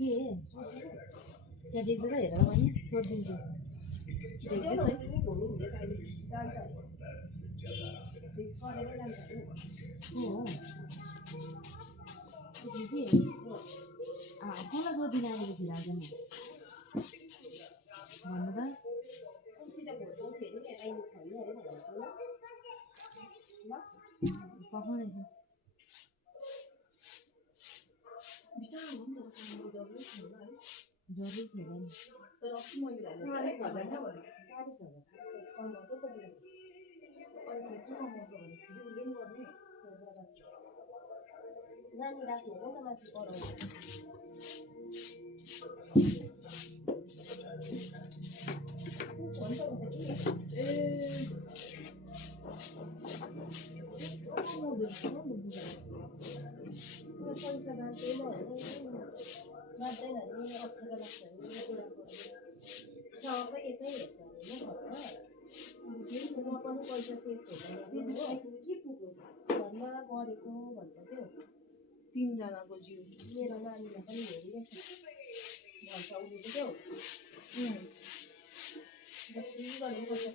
के त्यहाँ देख्दैछ हेरेर पनि सोधिदिन्छु देख्दैछ है कसलाई सोधिन आएको फिलहाल भन्नु त पठाउनेछ जरुरी छैन तर अस्ति मैले 40,000 नै भने 40,000 त्यसको कमाउँछ त दिनु अनि कति कमाउँछ भने फेरि उले पनि गर्ने नानी राख्नु हो त माथि पढाउनु भन्छ हुन्छ कि पैसा बाँच्दैन बाँच्दैन नि 18 लाख सबै एकै हेर्छ होइन खर्च म पनि पैसा सेभ हुँदैन के पुग्यो घरमा गरेको भन्छ क्या 3 जनाको जिउ मेरो नानीलाई पनि हेरिरहेछ भन्छ उसले चाहिँ क्या जति गरे पैसा